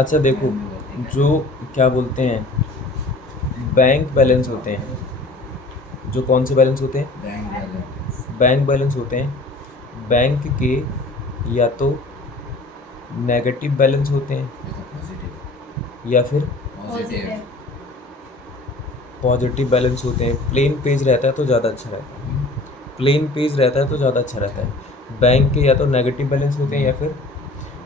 अच्छा देखो, जो क्या बोलते हैं बैंक बैलेंस होते हैं, जो कौन से बैलेंस होते हैं, बैंक बैलेंस, बैंक बैलेंस होते हैं बैंक के या तो नेगेटिव बैलेंस होते हैं पॉजिटिव, या फिर पॉजिटिव, पॉजिटिव बैलेंस होते हैं। प्लेन पेज रहता है तो ज़्यादा अच्छा रहता है, प्लेन पेज रहता है तो ज़्यादा अच्छा रहता है। बैंक के या तो नेगेटिव बैलेंस होते हैं या फिर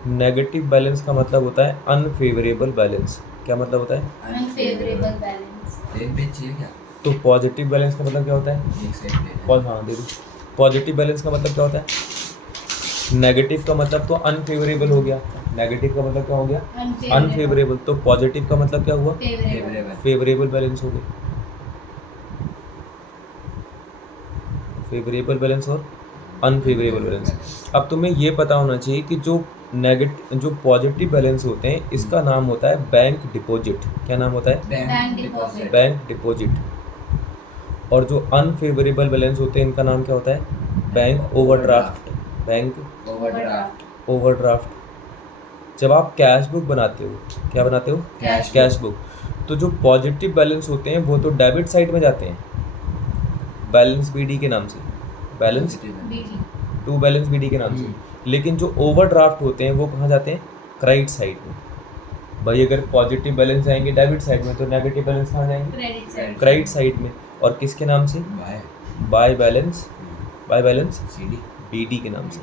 नेगेटिव बैलेंस का मतलब होता है अनफेवरेबल बैलेंस। क्या मतलब होता है? Unfavourable balance. प्लेन पेज चाहिए क्या? तो पॉजिटिव बैलेंस का मतलब क्या होता है? एक साइड प्लेन है। हाँ दे दो। पॉजिटिव बैलेंस का मतलब क्या होता है? नेगेटिव का मतलब तो अनफेवरेबल हो गया, नेगेटिव का मतलब क्या हो गया? अनफेवरेबल। तो पॉजिटिव का मतलब क्या हुआ? फेवरेबल। फेवरेबल बैलेंस हो गया, फेवरेबल बैलेंस और अनफेवरेबल बैलेंस। अब तुम्हें ये पता होना चाहिए कि जो पॉजिटिव बैलेंस होते हैं इसका नाम होता है बैंक डिपॉजिट। क्या नाम होता है? Bank deposit. Bank deposit. और जो अनफेवरेबल बैलेंस होते हैं इनका नाम क्या होता है? Bank overdraft. Bank overdraft. Overdraft. जब आप कैश बुक बनाते हो, क्या बनाते हो? Cash book. तो जो पॉजिटिव बैलेंस होते हैं वो तो डेबिट साइड में जाते हैं, बैलेंस बीडी के नाम से, balance BD. To balance BD के नाम से। लेकिन जो ओवरड्राफ्ट होते हैं वो कहाँ जाते हैं? क्रेडिट साइड में। भाई अगर पॉजिटिव बैलेंस जाएंगे डेबिट साइड में तो नेगेटिव बैलेंस कहाँ जाएंगे? Credit side. क्रेडिट साइड में। और किसके नाम से? By balance, by balance CD, BD के नाम से।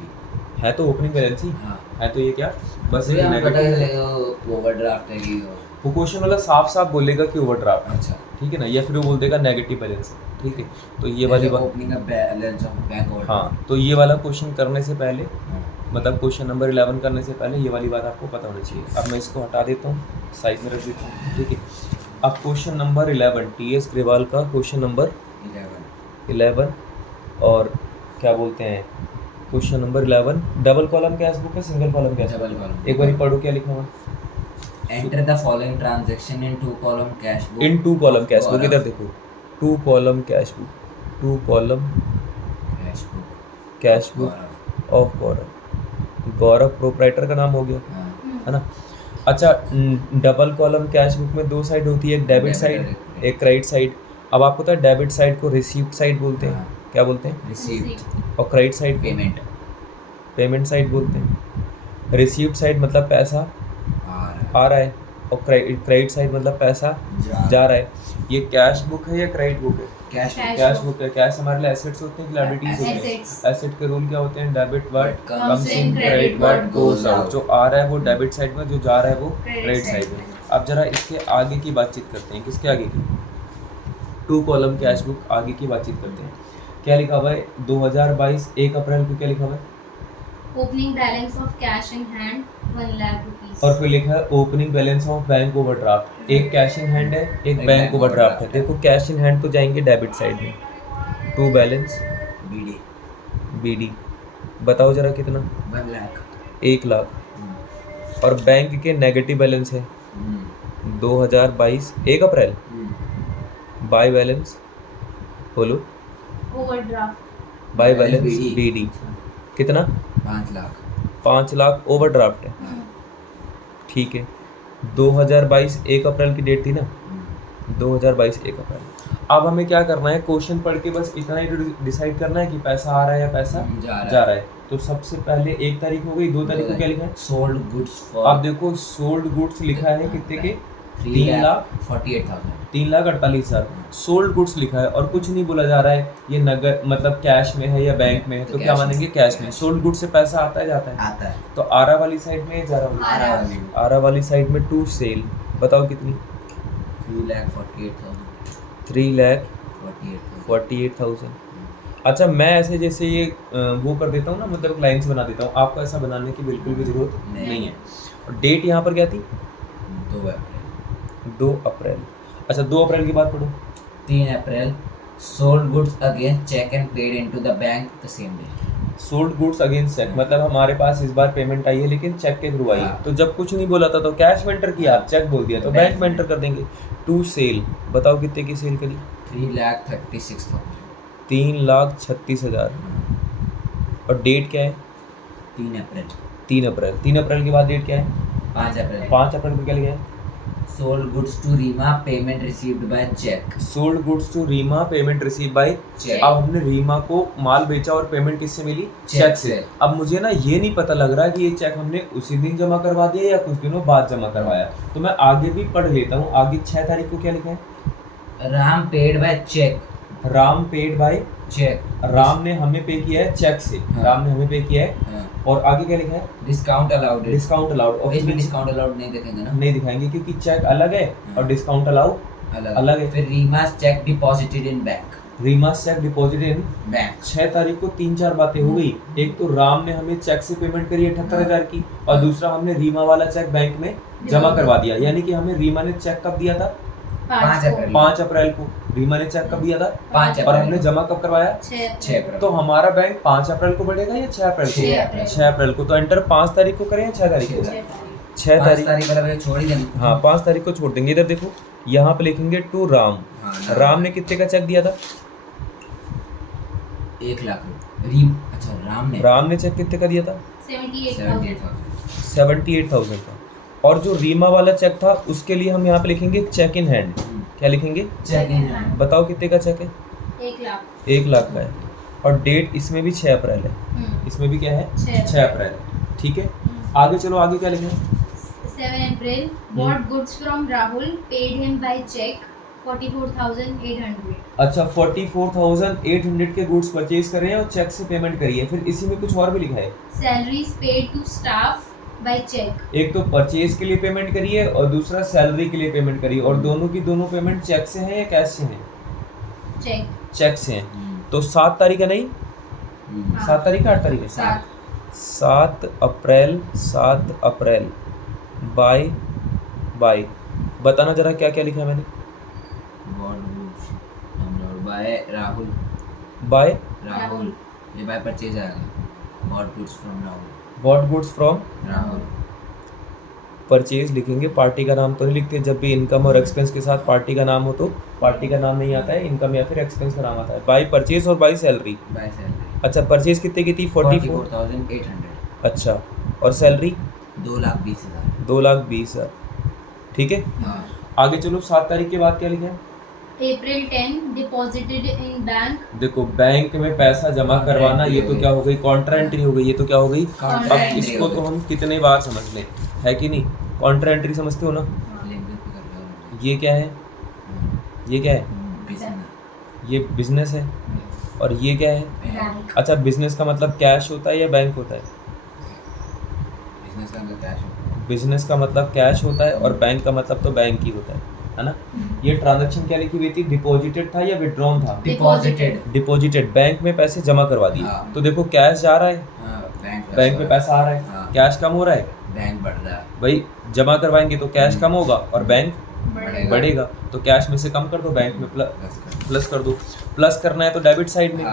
है तो ओपनिंग बैलेंस ही हाँ। है, तो ये क्या बस ये हम पता नेगेटिव। चलेगा ओवरड्राफ्ट है कि वो क्वेश्चन वाला साफ साफ बोलेगा कि ओवरड्राफ्ट, अच्छा, ठीक है ना, या फिर वो बोल देगा नेगेटिव बैलेंस है, ठीक है। तो ये वाली बात, opening of balance of bank overdraft. हाँ, तो ये वाला क्वेश्चन करने से पहले, मतलब क्वेश्चन नंबर 11 करने से पहले ये वाली बात आपको पता होनी चाहिए। अब मैं इसको हटा देता हूँ, साइड में रख देता हूँ, ठीक है। अब क्वेश्चन नंबर 11 टी.एस. ग्रेवाल का क्वेश्चन नंबर 11 और क्या बोलते हैं question number 11 double column cash book है, single column cash double book? Column. एक बार पढ़ो क्या लिखा हुआ? Enter the following transaction in two column cash book. In two column cash book, इधर देखो, two column cash book, two column cash book of Gaurav. Gaurav proprietor का नाम हो गया, है ना। अच्छा, डबल कॉलम कैश बुक में दो साइड होती है, एक डेबिट साइड एक क्रेडिट साइड। अब आपको पता है डेबिट साइड को रिसीप्ट साइड बोलते हैं। क्या बोलते हैं? रिसीव्ड। और credit side payment, payment side बोलते हैं। रिसीप्ट साइड मतलब पैसा आ रहा है और क्रेडिट साइड मतलब पैसा जा रहा है। ये कैश बुक है या क्रेडिट बुक है? कैश बुक है। कैश हमारे लिए एसेट्स होते हैं कि लायबिलिटीज होते हैं? Assets। एसेट के रूल क्या होते हैं? Debit what comes in, credit what goes goes out. जो आ रहा है वो डेबिट साइड में, जो जा रहा है वो क्रेडिट साइड में। अब जरा इसके आगे की बातचीत करते हैं। किसके आगे की? टू कॉलम कैश बुक आगे की बातचीत करते हैं। क्या लिखा हुआ है 2022 1 अप्रैल को? क्या लिखा हुआ है? Opening balance of cash in hand 1 lakh rupees. और फिर लिखा है opening balance of bank overdraft. एक कैश इन हैंड है, एक बैंक ओवरड्राफ्ट है। देखो कैश इन हैंड तो जाएंगे डेबिट साइड में, टू बैलेंस बीडी, बीडी। बताओ जरा कितना? 1 लाख। 1 लाख। और बैंक के नेगेटिव बैलेंस है 2022 1 अप्रैल। बाय बैलेंस बोलो, overdraft. By balance BD। BD कितना? 5 लाख। 5 लाख ओवरड्राफ्ट है, ठीक है। 2022 1 अप्रैल की डेट थी ना, 2022 1 अप्रैल। अब हमें क्या करना है? क्वेश्चन पढ़ के बस इतना ही डिसाइड करना है कि पैसा आ रहा है या पैसा जा रहा है। तो सबसे पहले 1 तारीख हो गई, 2 तारीख को क्या लिखा है? Sold goods for. आप देखो सोल्ड गुड्स लिखा है कितने के? 3,48,000। 3,48,000 सोल्ड गुड्स लिखा है और कुछ नहीं बोला जा रहा है ये नगद मतलब कैश में है या बैंक में है। तो क्या मानेंगे? कैश में। सोल्ड गुड्स से पैसा आता है जाता है? आता है। तो आरा वाली साइड में जा रहा हूँ, आरा वाली साइड में टू सेल। बताओ कितनी? 3,48,000। अच्छा, मैं ऐसे जैसे ये वो कर देता हूँ ना, मतलब लाइन्स बना देता हूँ। आपको ऐसा बनाने की बिल्कुल भी जरूरत नहीं है। और डेट यहाँ पर क्या थी? 2 अप्रैल। अच्छा, 2 अप्रैल की बात पढ़ो। 3 April sold goods against cheque and paid into the bank the same day. Sold goods against cheque मतलब हमारे पास इस बार पेमेंट आई है लेकिन चेक के थ्रू आई है। तो जब कुछ नहीं बोला था तो कैश में एंटर किया, चेक बोल दिया तो बैंक में एंटर कर देंगे। टू सेल, बताओ कितने की सेल करी? 3,36,000। 3,36,000। और डेट क्या है? 3 अप्रैल। 3 अप्रैल। 3 अप्रैल के बाद डेट क्या है? 5 अप्रैल 5 अप्रैल को क्या लिखा है? Sold goods to Reema payment received by cheque sold goods to Reema payment receive by cheque अब हमने रीमा को माल बेचा और पेमेंट किससे मिली? चेक चेक से। से। अब मुझे ना ये नहीं पता लग रहा कि ये चेक हमने उसी दिन जमा करवा दिया या कुछ दिनों बाद जमा करवाया, तो मैं आगे भी पढ़ लेता हूँ। आगे 6 तारीख को क्या लिखा है? Ram paid by cheque Ram paid by cheque Ram ने हमें पे किया है चेक से। हाँ। राम ने हमें पे किया है। और आगे क्या लिखा है? Discount allowed discount allowed. और इसमें डिस्काउंट अलाउड नहीं देखेंगे ना, नहीं दिखाएंगे क्योंकि चेक अलग है और डिस्काउंट अलाउड अलग है। फिर Reema's cheque deposited in bank Reema cheque deposit in bank 6 तारीख को 3-4 बातें हो गई। एक तो राम ने हमें चेक से पेमेंट करी 78,000 की, और दूसरा हमने रीमा वाला चेक बैंक में जमा करवा दिया। यानी कि हमें रीमा ने चेक कब दिया था? 5 अप्रैल 5 अप्रैल को रीमा ने चेक कब दिया था? 5 और हमने अप्रैल जमा कब करवाया? 6 अप्रैल तो हमारा बैंक 5 अप्रैल को बढ़ेगा या 6 अप्रैल 6 को? अप्रैल 6 अप्रैल को। तो एंटर 5 तारीख को करें या 6 तारीख को? 6 5 तारीख। तारीख वाला भैया छोड़ ही देंगे। हाँ 5 तारीख को छोड़ देंगे। इधर देखो यहाँ पे लिखेंगे टू राम। हाँ, राम ने कितने का चेक दिया था? 1 लाख रुपए अच्छा राम ने चेक कितने का दिया था? 78,000 78,000 का। और जो रीमा वाला चेक था उसके लिए हम यहाँ पे लिखेंगे चेक इन हैंड। क्या लिखेंगे? चेक इन हैंड बताओ कितने का चेक है? 1 लाख 1 लाख का है। और डेट इसमें भी 6 अप्रैल है। इसमें भी क्या है? 6 अप्रैल है। ठीक है, आगे चलो। आगे क्या लिखें? 7 April bought goods from Rahul, paid him by check 44,800. अच्छा 44,800 के गुड्स परचेज कर रहे हैं और चेक से पेमेंट करी है। फिर इसी में कुछ और भी लिखा है। Salaries paid to staff by check. एक तो परचेज के लिए पेमेंट करी है और दूसरा सैलरी के लिए पेमेंट करी है, और दोनों की दोनों पेमेंट चेक से है या कैश से है? Check. चेक से है। तो 7 तारीख है नहीं? 7 तारीख है 8 तारीख है? 7 अप्रैल 7 अप्रैल बाय बताना जरा क्या क्या लिखा है मैंने? By Rahul by Rahul. ये बाय परचेज आएगा bought goods from Rahul bought goods from Rahul purchase लिखेंगे। पार्टी का नाम तो नहीं लिखते। जब भी इनकम और एक्सपेंस के साथ पार्टी का नाम हो तो पार्टी का नाम नहीं आता है, इनकम या फिर एक्सपेंस का नाम आता है। बाय परचेज और बाय सैलरी। बाय सैलरी अच्छा परचेज कितने की थी? 44,800 अच्छा, और सैलरी 2,20,000 2,20,000। ठीक है, हाँ आगे चलो। 7 तारीख के बाद क्या लिखा है? April 10 deposited in bank. देखो बैंक में पैसा जमा करवाना, ये तो क्या हो गई? कॉन्ट्रा एंट्री हो गई। ये तो क्या हो गई? Contra अब entry इसको हो तो गई। हम कितने बार समझ लें, है कि नहीं? कॉन्ट्रा एंट्री समझते हो ना? लैंग्वेज पे कर रहा हूँ ये क्या है? ये क्या है? बिजनेस ये बिजनेस है। और ये क्या है? Bank. अच्छा बिजनेस का मतलब कैश होता है या बैंक होता है? बिजनेस का अंदर कैश होता बिजनेस का मतलब कैश होता है और बैंक का मतलब तो बैंक ही होता है ना? ये ट्रांजैक्शन क्या लिखी हुई थी? डिपॉजिटेड था या विड्रॉन था? डिपॉजिटेड डिपॉजिटेड, बैंक में पैसे जमा करवा दिए। हाँ। तो देखो कैश जा रहा है, बैंक में बैंक पैसा आ रहा है, हाँ। कैश कम हो रहा है। बैंक बढ़ रहा है भाई जमा करवाएंगे तो कैश कम होगा और बैंक बढ़ेगा। बढ़ेगा। तो कैश में से कम कर दो, बैंक में प्लस कर दो। प्लस करना है तो डेबिट साइड में,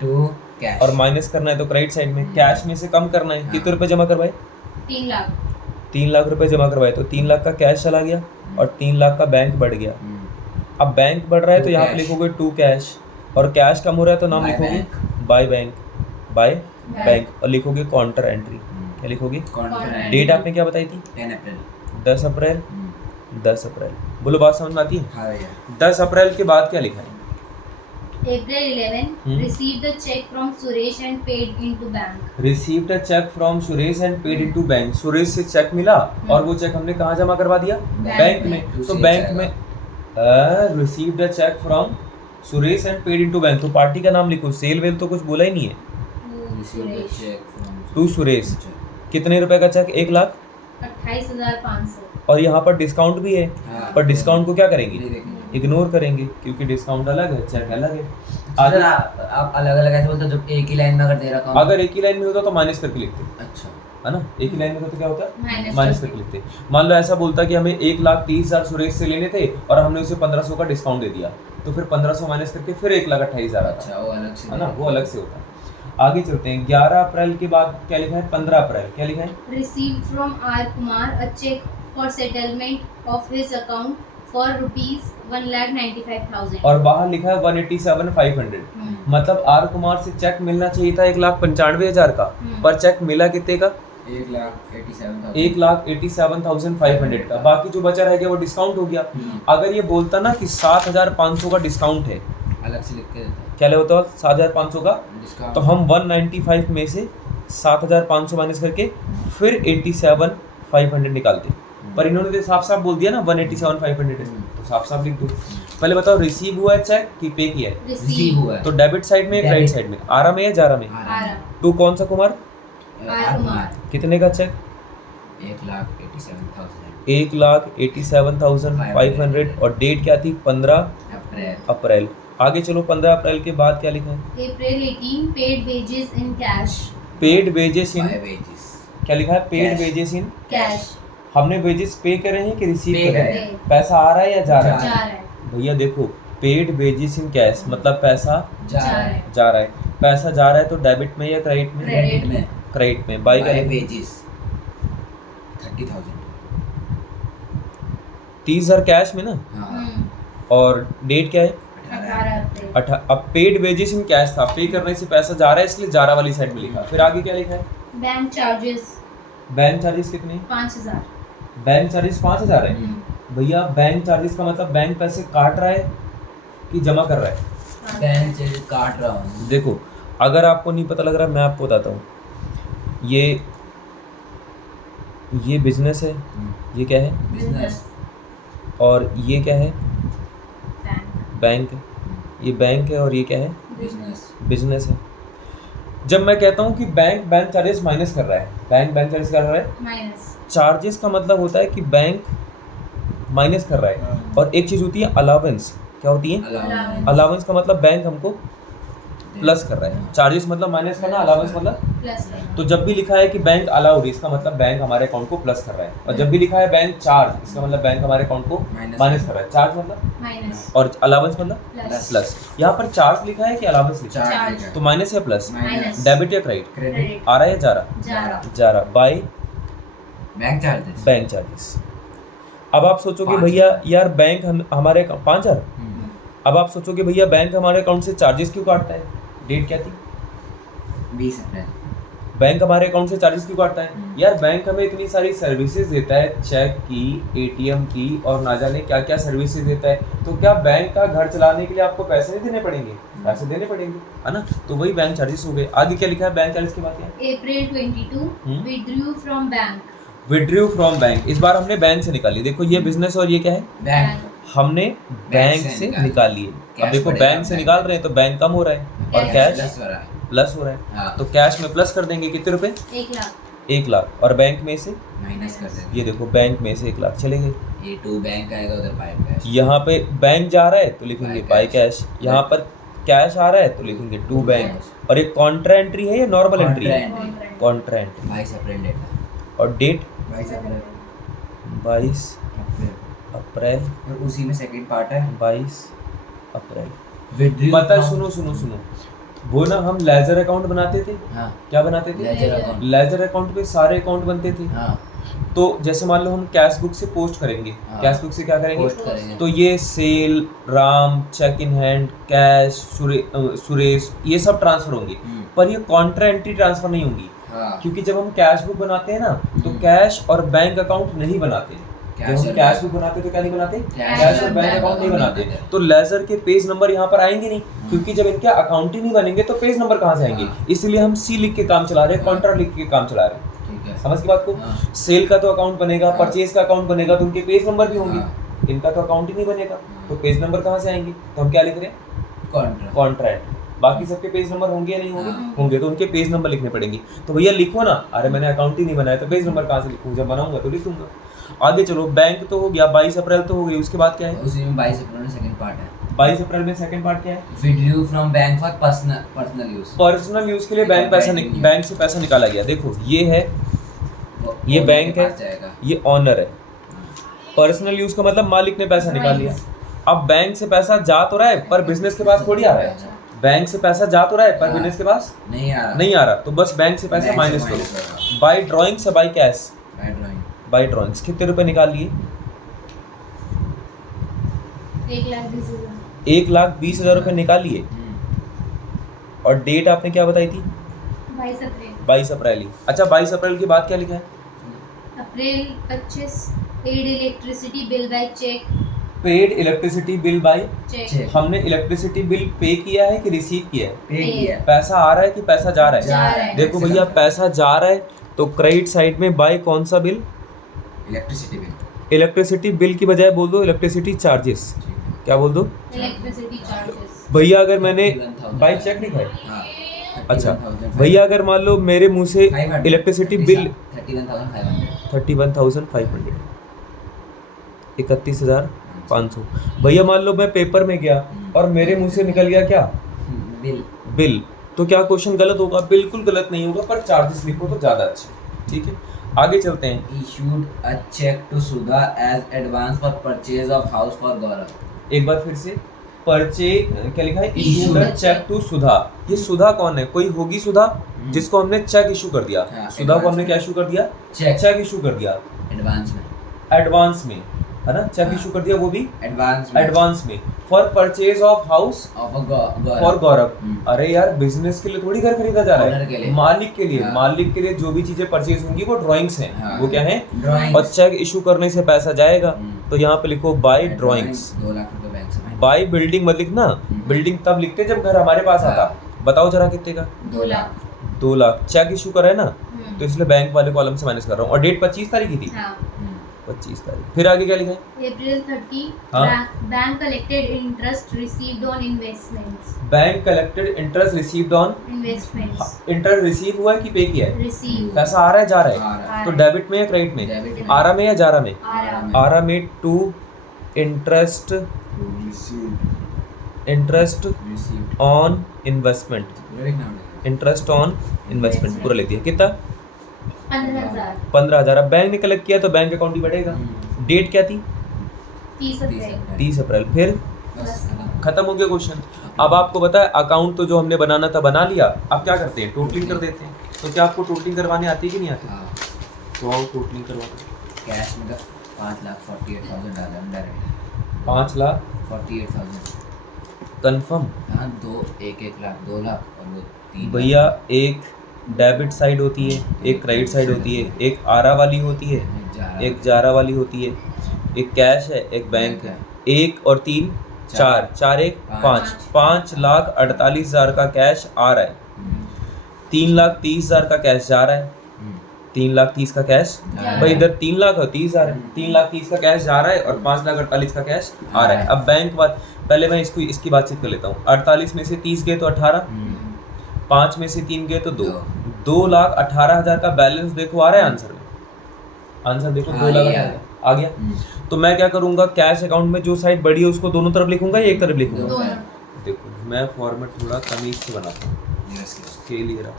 टू कैश और माइनस करना है तो क्रेडिट साइड में। कैश में से कम करना है। हाँ। कितने रुपए जमा करवाए? 3 लाख. 3 लाख रुपए जमा करवाए, तो 3 लाख का कैश चला गया और 3 लाख का बैंक बढ़ गया। अब बैंक बढ़ रहा है तो To यहाँ पे cash. लिखोगे टू कैश, और कैश कम हो रहा है तो नाम By लिखोगे bank. By bank, by Bank. Bank, और लिखोगे काउंटर एंट्री। क्या लिखोगे? Contract. डेट आपने क्या बताई थी? 10 अप्रैल 10 अप्रैल। 10 अप्रैल बोलो, बात समझ में आती है? हाँ भैया 10 अप्रैल के बाद क्या लिखा है? April 11 received the check from Suresh and paid into bank. Received a cheque from Suresh and paid into bank. सुरेश से चेक मिला और वो चेक हमने कहाँ जमा करवा दिया? बैंक में। तो दूसरी बैंक जगह। में received a cheque from Suresh and paid into bank. तो पार्टी का नाम लिखो। सेल वेल तो कुछ बोला ही नहीं है। To Received a Suresh. check from to Suresh. कितने रुपए का चेक? 28,500. और यहाँ पर डिस्काउंट भी है, हाँ। पर डिस्काउंट को क्या करेंगे? नहीं देखेंगे। इग्नोर करेंगे, क्योंकि डिस्काउंट अलग है, चेक अलग है। अगर आप अलग अलग ऐसे बोलते हो, जब एक ही लाइन में अगर दे रखा हो अगर एक ही लाइन में होता तो माइनस करके लिखते, अच्छा है ना? एक ही लाइन में होता तो क्या होता? Minus माइनस करके लिखते। मान लो ऐसा बोलता कि हमें 1,30,000 सुरेश से लेने थे और हमने उसे 1,500 का डिस्काउंट दे दिया, तो फिर 1,500 माइनस करके फिर 1,28,000 आता, अच्छा वो अलग से है ना? वो अलग से होता है। आगे चलते हैं। 11 अप्रैल के बाद क्या लिखा है? 15 अप्रैल क्या लिखा है? Received from R. Kumar a check for settlement of his account for rupees 1,95,000. और बाहर लिखा है 187,500। मतलब आर कुमार से चेक मिलना चाहिए था 1,95,000 का, पर चेक मिला कितने का? 1,87,000 1,87,500 का। बाकी जो बचा रह गया वो डिस्काउंट हो गया। अगर ये बोलता ना कि 7,500 का डिस्काउंट है, अलग से लिख के देता क्या होता है 7,500 का, डिस्काउंट। तो हम 195 में से 7,500 माइनस करके फिर 87,500 निकालते। पर इन्होंने तो साफ साफ बोल दिया ना 187,500 है, तो साफ साफ लिख दो। पहले बताओ रिसीव हुआ है चेक कि पे किया है? रिसीव हुआ है। तो डेबिट साइड में क्रेडिट साइड में, आरा में या जारा में? आरा। टू कौन सा कुमार? आर कुमार। कितने का चेक? 1,87,000 1,87,500 और डेट क्या थी? 15 अप्रैल। अप्रैल। आगे चलो 15 अप्रैल के बाद क्या लिखा है? April 18 paid wages in cash. Paid wages in, by wages क्या लिखा है? Paid Cash. Wages in. Cash. हमने वेजेस पे करे हैं कि रिसीव Pay करे करे हैं? हैं। पैसा आ रहा है या जा रहा जा है? रहा है। भैया देखो पेड वेजेस इन कैश मतलब पैसा जा रहा है जा रहा है। पैसा जा रहा है तो डेबिट में या क्रेडिट में? क्रेडिट में। क्रेडिट में। बाय बाय का वेजेस 30,000 30,000 कैश में ना, हाँ और डेट क्या है? 18 अप्रैल। अब पेड वेजेस इन कैश था, पे करने से पैसा जा रहा है इसलिए जारा वाली साइड में लिखा। फिर आगे क्या लिखा है? बैंक चार्जेस बैंक चार्जेस कितने? 5,000। बैंक चार्जेस 5,000 है। भैया बैंक चार्जेस का मतलब बैंक पैसे काट रहा है कि जमा कर रहा है? बैंक से काट रहा हूँ। देखो अगर आपको नहीं पता लग रहा मैं आपको बताता हूँ। ये बिजनेस है, ये क्या है? बिजनेस। और ये क्या है? बैंक। बैंक। ये बैंक है और ये क्या है? बिजनेस। बिजनेस है। जब मैं कहता हूँ कि बैंक चार्जेस माइनस कर रहा है, बैंक चार्जेस कर रहा है, माइनस। चार्जेस का मतलब होता है कि बैंक माइनस कर रहा है। और एक चीज़ होती है अलावेंस। क्या होती है? अलाउंस। अलावेंस का मतलब बैंक हमको प्लस कर रहा है। चार्जेस मतलब माइनस करना, अलावेंस मतलब प्लस करना। तो जब भी लिखा है कि बैंक अलाउड, इसका मतलब बैंक हमारे अकाउंट को प्लस कर रहा है। और जब भी लिखा है बैंक चार्ज, इसका मतलब बैंक हमारे अकाउंट को माइनस कर रहा है। चार्ज मतलब माइनस। और अलावेंस मतलब प्लस। प्लस। यहाँ पर चार्ज लिखा है कि अलावेंस लिखा है? चार्ज तो माइनस या प्लस? माइनस। डेबिट या क्रेडिट? क्रेडिट। आ रहा है या जा रहा? जा रहा। जा रहा। By bank charges. Bank charges. अब आप सोचोगे 5,000 भैया यार बैंक हमारे 5,000। अब आप सोचोगे भैया बैंक हमारे अकाउंट से चार्जेस क्यों काटता है? डेट क्या थी? 20 अप्रैल। बैंक हमारे अकाउंट से चार्जेस क्यों काटता है? यार बैंक हमें इतनी सारी सर्विसेज देता है, चेक की, एटीएम की और ना जाने क्या क्या सर्विसेज देता है। तो क्या बैंक का घर चलाने के लिए आपको पैसे नहीं देने पड़ेंगे? पैसे देने पड़ेंगे, है ना? तो वही बैंक चार्जेस हो गए। आगे क्या लिखा है बैंक चार्जेस के बाद? क्या? April 22 withdrew from bank. Withdrew from bank. इस बार हमने बैंक से निकाली। देखो ये बिजनेस और ये क्या है? बैंक। हमने बैंक से निकाल लिए। अब कैश देखो पड़ेगा बैंक से बैंक निकाल रहे हैं तो बैंक कम हो रहा है और कैश प्लस हो रहा है। प्लस हो रहा है। हाँ। तो कैश में प्लस कर देंगे कितने रुपए? 1 लाख। 1 लाख। और बैंक में से माइनस कर देंगे। ये देखो बैंक में से 1 लाख चले गए। ये टू बैंक आएगा उधर बाय कैश। यहाँ पे बैंक जा रहा है तो लिखेंगे By बाय cash। कैश। यहाँ पर कैश आ रहा है तो लिखेंगे टू बैंक। और एक कॉन्ट्रा एंट्री है या नॉर्मल एंट्री है? Contract। Contra entry. 22 अप्रैल डेट है। और डेट 22 अप्रैल 22 अप्रैल। अप्रैल। और उसी में सेकंड पार्ट है 22 अप्रैल। विड्रू। पता है, सुनो वो ना हम लेजर अकाउंट बनाते थे। हाँ। क्या बनाते थे? Ledger account. लेजर अकाउंट पे सारे अकाउंट बनते थे। हाँ। तो जैसे मान लो हम कैश बुक से पोस्ट करेंगे। हाँ। कैश बुक से क्या करेंगे? पोस्ट करेंगे। तो ये sale, Ram, cheque in hand, cash, Suresh, ये सब ट्रांसफर होंगे। पर ये कॉन्ट्रा एंट्री ट्रांसफर नहीं होंगी। हाँ। क्योंकि जब हम कैश बुक बनाते हैं ना तो कैश और बैंक अकाउंट नहीं बनाते। जब हम कैश बुक बनाते तो क्या नहीं बनाते? कैश और बैंक अकाउंट नहीं बनाते। तो लेजर के पेज नंबर यहाँ पर आएंगे नहीं, क्योंकि जब इनके अकाउंट ही नहीं बनेंगे तो पेज नंबर कहाँ से आएंगे? इसलिए हम सी लिख के काम चला रहे हैं, कॉन्ट्रा लिख के काम चला रहे हैं। ठीक है। समझ की बात को? हाँ। सेल का तो अकाउंट बनेगा, हाँ। परचेज का अकाउंट बनेगा तो उनके पेज नंबर भी होंगे। हाँ। इनका तो अकाउंट ही नहीं बनेगा तो पेज नंबर कहाँ से आएंगे? तो हम क्या लिख रहे हैं? कॉन्ट्रा। कॉन्ट्रैक्ट। बाकी सबके पेज नंबर होंगे या नहीं होंगे? हाँ। होंगे। तो उनके पेज नंबर लिखने पड़ेंगे। तो भैया लिखो ना, अरे मैंने अकाउंट ही नहीं बनाया तो पेज नंबर कहाँ से लिखूँ? जब बनाऊंगा तो लिखूंगा। आगे चलो, बैंक तो हो गया, 22 अप्रैल तो हो गई। उसके बाद क्या है? उसी में 22 अप्रैल में सेकंड पार्ट है। 22 अप्रैल में सेकंड पार्ट क्या है? Withdrew from bank for personal use. Personal use के लिए बैंक से पैसा निकाला गया। देखो ये है, ये बैंक है, ये ऑनर है। पर्सनल यूज का मतलब मालिक ने पैसा निकाल लिया। अब बैंक से पैसा जा तो रहा है पर बिजनेस के पास थोड़ी आ रहा है। बैंक से पैसा जा तो रहा है पर बिजनेस के पास नहीं आ रहा। नहीं आ रहा। तो बस बैंक से पैसा माइनस करो। बाय ड्राइंग से by cash? By drawing. By drawings. कितने रुपए निकाल लिए? 1,20,000। 1,20,000 रुपए निकाल लिए। और डेट आपने क्या बताई थी? 22 अप्रैल। 22 अप्रैल ही। अच्छा 22 अप्रैल के बाद क्या लिखा है? April 25 paid electricity bill by cheque. Paid electricity bill by cheque. हमने इलेक्ट्रिसिटी बिल पे किया है कि रिसीव किया है? पे किया। पैसा आ रहा है कि पैसा जा रहा है? जा रहा है। देखो भैया पैसा जा रहा है तो क्रेडिट साइड में बाय कौन सा bill? Electricity bill. Electricity bill की बजाय बोल दो इलेक्ट्रिसिटी चार्जेस। क्या बोल दो? Electricity charges. भैया अगर मैंने बाय चेक लिखा है, हाँ। अच्छा भैया अगर मान लो मेरे मुंह से 500 इलेक्ट्रिसिटी बिल 31,500 31,500 31,500 भैया मान लो मैं पेपर में गया और मेरे मुंह से निकल गया क्या? बिल। बिल। तो क्या क्वेश्चन गलत होगा? बिल्कुल गलत नहीं होगा, पर चार्जेस लिखो तो ज़्यादा अच्छा। ठीक है आगे चलते हैं। Issued a check to Sudha as advance for purchase of house for Gaurav। एक बार फिर से परचेज क्या लिखा है? इशूड Issued चेक टू सुधा। ये सुधा कौन है? कोई होगी सुधा जिसको हमने चेक इशू कर दिया। हाँ, सुधा को advance हमने क्या इशू कर दिया? चेक। चेक इशू कर दिया एडवांस में। एडवांस में, है ना? चेक हाँ। इशू कर दिया वो भी एडवांस में। एडवांस में for purchase of house of a for Gaurav. हम्म। अरे यार बिजनेस के लिए थोड़ी घर खरीदा जा रहा Owner के है, लिए। मालिक के लिए। हाँ। मालिक के लिए जो भी चीजें परचेज होंगी वो ड्राइंग्स हैं। हाँ। वो क्या है? ड्राइंग। और चेक इशू करने से पैसा जाएगा तो यहाँ पे लिखो बाय ड्राइंग्स। 2 लाख रुपए बैंक से। बाय बिल्डिंग मत लिखना, बिल्डिंग तब लिखते जब घर हमारे पास आता। बताओ जरा कितने का? 2 लाख। 2 लाख। चेक इशू करा है ना, तो इसलिए बैंक वाले कॉलम से माइनस कर रहा हूँ। और डेट 25 तारीख की थी। हाँ। 25 तारीख। फिर आगे क्या लिखा है? April 30 हाँ। Bank collected interest received on investments. Bank collected interest received on. Investments interest receive हुआ है कि पे किया है? रिसीव। पैसा आ रहा है जा रहा है? आ रहा है। तो डेबिट में या क्रेडिट में? डेबिट में। आरा में या जारा में? आरा। आरा में to interest interest received. On investment. पूरा लिखना पड़ेगा। इंटरेस्ट ऑन इन्वेस्टमेंट पूरा ले दिया। कितना? 15,000। 15,000। अब बैंक ने कलेक्ट किया तो बैंक अकाउंट ही बढ़ेगा। डेट क्या थी? 30 अप्रैल। 30 अप्रैल। फिर बस। खत्म हो गया क्वेश्चन। अब आपको पता है अकाउंट तो जो हमने बनाना था बना लिया। अब क्या करते हैं? टोटलिंग कर देते हैं। तो क्या आपको टोटलिंग करवाने आती है कि नहीं आती? हाँ। तो आओ टोटलिंग करवाते हैं। कैश में 5,48,000 डाला हम डायरेक्ट। 5,48,000 कंफर्म। हाँ 1 लाख 2 लाख और वो 3 भैया एक डेबिट साइड होती है, एक क्रेडिट साइड होती है, एक आरा वाली होती है, एक जारा वाली होती है, एक कैश है, एक बैंक है। 1 और 3 4, 4 1 5, 5,48,000 का कैश आ रहा है। 3,30,000 का कैश जा रहा है। 3,30,000 का कैश भाई इधर 3 लाख और 30,000 है। 3,30,000 का कैश जा रहा है और 5,48,000 का कैश आ रहा है। अब बैंक वाल पहले मैं इसकी बातचीत कर लेता हूँ। 48 में से 30 गए तो 18, 5 में से 3 गए तो 2, 2,18,000 का बैलेंस देखो आ रहा है आंसर में। आंसर देखो 2,18,000 आ गया। तो मैं क्या करूंगा? कैश अकाउंट में जो साइड बड़ी है उसको दोनों तरफ लिखूंगा या एक तरफ लिखूंगा? दोनों। देखो मैं फॉर्मेट थोड़ा तमीज से बनाता हूँ। स्केल ये रहा।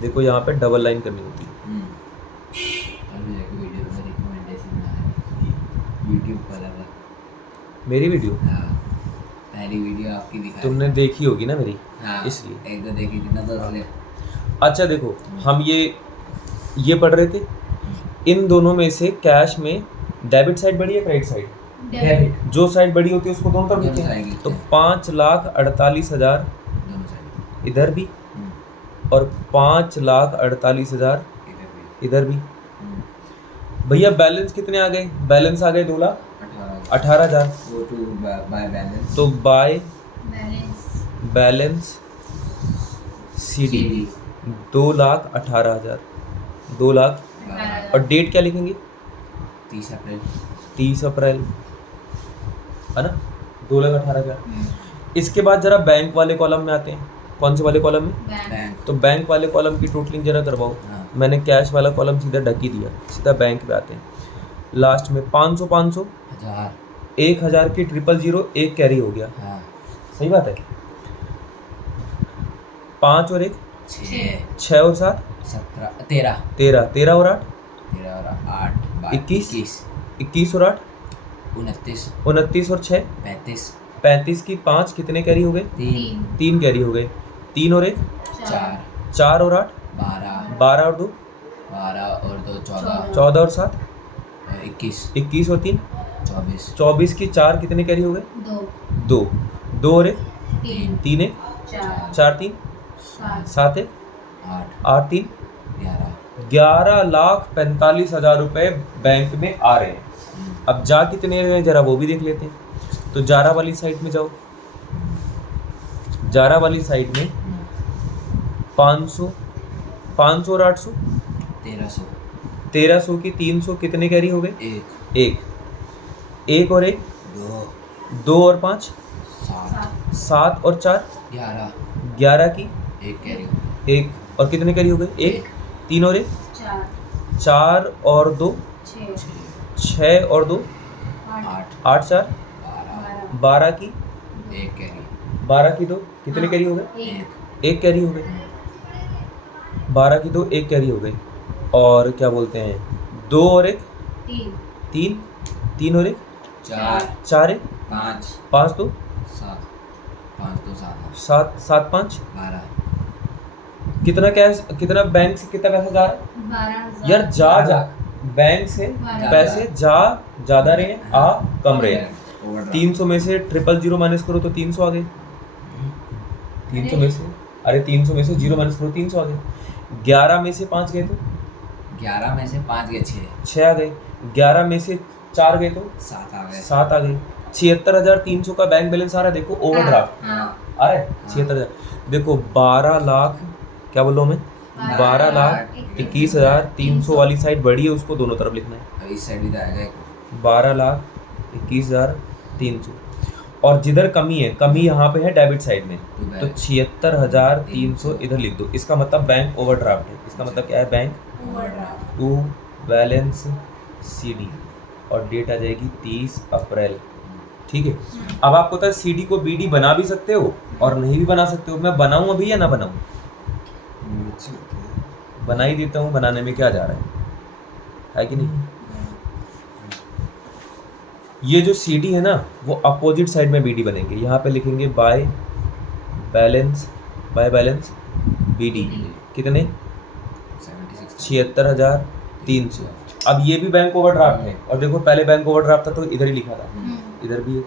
देखो यहाँ पे डबल लाइन करनी होती है। यूट्यूब पर मेरी वीडियो पहली वीडियो आपकी दिखाई। तुमने देखी होगी ना मेरी, हाँ, इसलिए। एक दो देखी थी ना, 10 ले। अच्छा देखो हम ये पढ़ रहे थे। इन दोनों में से कैश में डेबिट साइड बड़ी है क्रेडिट साइड? डेबिट। जो साइड बड़ी होती है उसको दोनों तरफ दोनों लिखते साइड हैं। लिखते तो हैं। 5,48,000 दोनों साइड। इधर भी और 5,48,000 इधर भी। भैया बैलेंस कितने आ गए? बैलेंस आ गए 2,18,000। Go to buy balance। तो by balance balance CD 2,18,000 2 lakh. और डेट क्या लिखेंगे? 30 अप्रैल। 30 अप्रैल है ना? 2,18,000। इसके बाद जरा बैंक वाले कॉलम में आते हैं। कौन से वाले कॉलम में? बैंक। तो बैंक वाले कॉलम की टोटलिंग जरा करवाओ। हाँ। मैंने कैश वाला कॉलम सीधा ढक ही दिया, सीधा बैंक पे आते हैं। लास्ट में 500 500 1000 1,000 की 000 एक कैरी हो गया। हाँ। सही बात है। 5 और 1 6 6 और 7 17 13 13 13 और 8 13 और 8 21 21 21 और 8 29 29 और 6 35 35 की 5 कितने कैरी हो गए? 3 3 कैरी हो गए। 3 और 1 4 4 और 8 12 12 और 2 12 और 2 14 14 और 7 21 21 और 3 24 24 की 4 कितने कैरी हो गए? 2 2 2 और 1 3 3 1 4 4 3 7 7 1 8 8 3 11 11,45,000 रुपए बैंक में आ रहे हैं। अब जा कितने रहे हैं जरा वो भी देख लेते हैं। तो जारा वाली साइड में जाओ। जारा वाली साइड में 500 500 और 800 1300 1300 की 300 कितने कैरी हो गए? 1 एक एक और 1 2 2 और 5 7 7 और 4 11 11 की 1 कैरी 1 और कितने कैरी हो गए? 1 3 और 1 4 4 और 2 6 6 और 2 8 8 4 12 12 की 1 कैरी 12 की 2 कितने कैरी हो गए? 1 एक कैरी हो गए। 12 की 2 1 कैरी हो गई। और क्या बोलते हैं 2 और 1 3 3 और 1 4 4 1 5 5 2 7 5 2 7 7 7 5 12 कितना कैश कितना बैंक से कितना पैसा जा रहा है 12,000 यार? जा बैंक से पैसे जा ज़्यादा रहे हैं, आ कम रहे हैं। 300 में से 000 माइनस करो तो 300 आ गए। 300 में से 300 में से 0 माइनस करो 300 आ गए। 11 में से 5 गए तो 11 में से 5 गए 6 आ गए। 11 में से 4 गए तो 7 आ गए 7 आ गए। 76,300 का बैंक बैलेंस आ रहा है। देखो ओवरड्राफ्ट हाँ आ रहा है 76,000। देखो 12 लाख क्या बोलो मैं 12,21,300 वाली साइड बड़ी है, उसको दोनों तरफ लिखना है। अब इस साइड भी तो आएगा 12,21,300 और जिधर कमी है, कमी यहाँ पे है डेबिट साइड में, तो 76,300 इधर लिख दो। इसका मतलब बैंक ओवरड्राफ्ट है। इसका मतलब क्या है? बैंक टू बैलेंस CD और डेट आ जाएगी 30 अप्रैल। ठीक है। अब आपको पता है CD को BD बना भी सकते हो और नहीं भी बना सकते हो। मैं बनाऊं अभी या ना बनाऊं? बना ही देता हूँ, बनाने में क्या जा रहा है कि नहीं? ये जो CD है ना वो अपोजिट साइड में BD बनेंगे। यहाँ पे लिखेंगे बाय बैलेंस BD कितने 76,300। अब ये भी बैंक ओवरड्राफ्ट है और देखो पहले बैंक ओवरड्राफ्ट था तो इधर ही लिखा था, इधर भी है।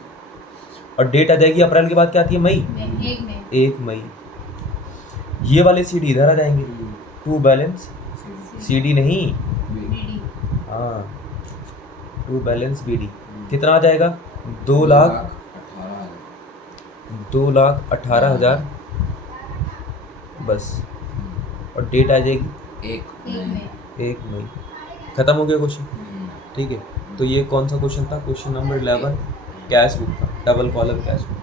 और डेट आ जाएगी अप्रैल के बाद क्या आती है? मई। 1 मई। ये वाले CD इधर आ जाएंगे। टू बैलेंस CD नहीं, हाँ टू बैलेंस BD कितना आ जाएगा? 2,18,000 बस। और डेट आ जाएगी 1 मई। खत्म हो गया क्वेश्चन। ठीक है। तो ये कौन सा क्वेश्चन था? क्वेश्चन नंबर 11 कैश बुक का, डबल कॉलम कैश बुक।